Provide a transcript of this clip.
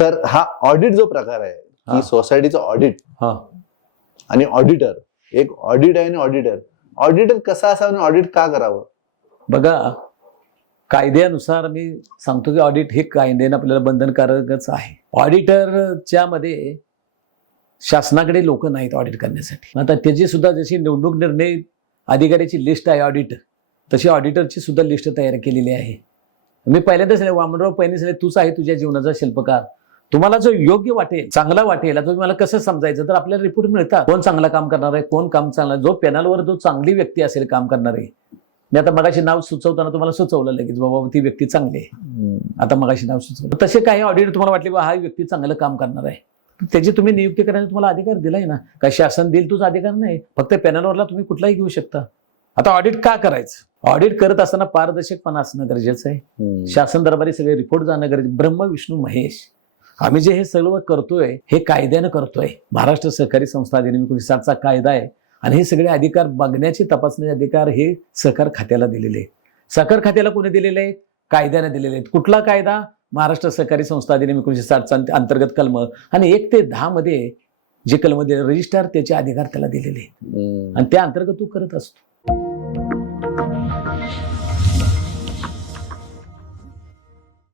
तर हा ऑडिट जो प्रकार आहे हा. की सोसायटीचं ऑडिट हा. आणि ऑडिटर एक ऑडिट आहे आणि ऑडिटर ऑडिटर कसा असावं आणि ऑडिट का करावं? बघा कायद्यानुसार मी सांगतो की ऑडिट हे कायद्याने आपल्याला बंधनकारकच आहे. ऑडिटरच्या मध्ये शासनाकडे लोक नाहीत ऑडिट करण्यासाठी. आता त्याची सुद्धा जशी निवडणूक निर्णय अधिकाऱ्याची लिस्ट आहे ऑडिट तशी ऑडिटरची सुद्धा लिस्ट तयार केलेली आहे. मी पहिल्यांदाच वामनराव सांगितलं, तूच आहे तुझ्या जीवनाचा शिल्पकार. तुम्हाला जो योग्य वाटेल चांगला वाटेल आता तुम्ही मला कसं समजायचं? तर आपल्याला रिपोर्ट मिळतात. कोण चांगलं काम करणार आहे? कोण काम चांगलं जो पॅनलवर जो चांगली व्यक्ती असेल काम करणारी. मी आता मगाशी नाव सुचवताना तुम्हाला सुचवलं लगेच बाबा ती व्यक्ती चांगली आहे. आता मगाशी नाव सुचवलं. तसे काही ऑडिट तुम्हाला वाटले बा हा व्यक्ती चांगलं काम करणार आहे. त्याची तुम्ही नियुक्ती करण्याचा तुम्हाला अधिकार दिलाय ना? काय शासन देईल तुझा अधिकार नाही. फक्त पॅनलवरला तुम्ही कुठलाही घेऊ शकता. आता ऑडिट का करायचं? ऑडिट करत असताना पारदर्शकपणा असणं गरजेचं आहे. शासन दरबारी सगळे रिपोर्ट जाणं गरजेचं ब्रह्म विष्णू महेश. आम्ही जे हे सर्व करतोय हे कायद्यानं करतोय. महाराष्ट्र सहकारी संस्था अधिनियम सातचा कायदा आहे आणि हे सगळे अधिकार बघण्याचे तपासण्याचे अधिकार हे सहकार खात्याला दिलेले आहेत. सहकार खात्याला कोणी दिलेले आहेत? कायद्याने दिलेले आहेत. कुठला कायदा? महाराष्ट्र सहकारी संस्था अधिनियम एकोणीसशे साठचा अंत- अंतर्गत कलम आणि एक ते दहा मध्ये जे कलम दिले रजिस्ट्रार त्याचे अधिकार त्याला दिलेले. आणि त्या अंतर्गत तू करत असतो.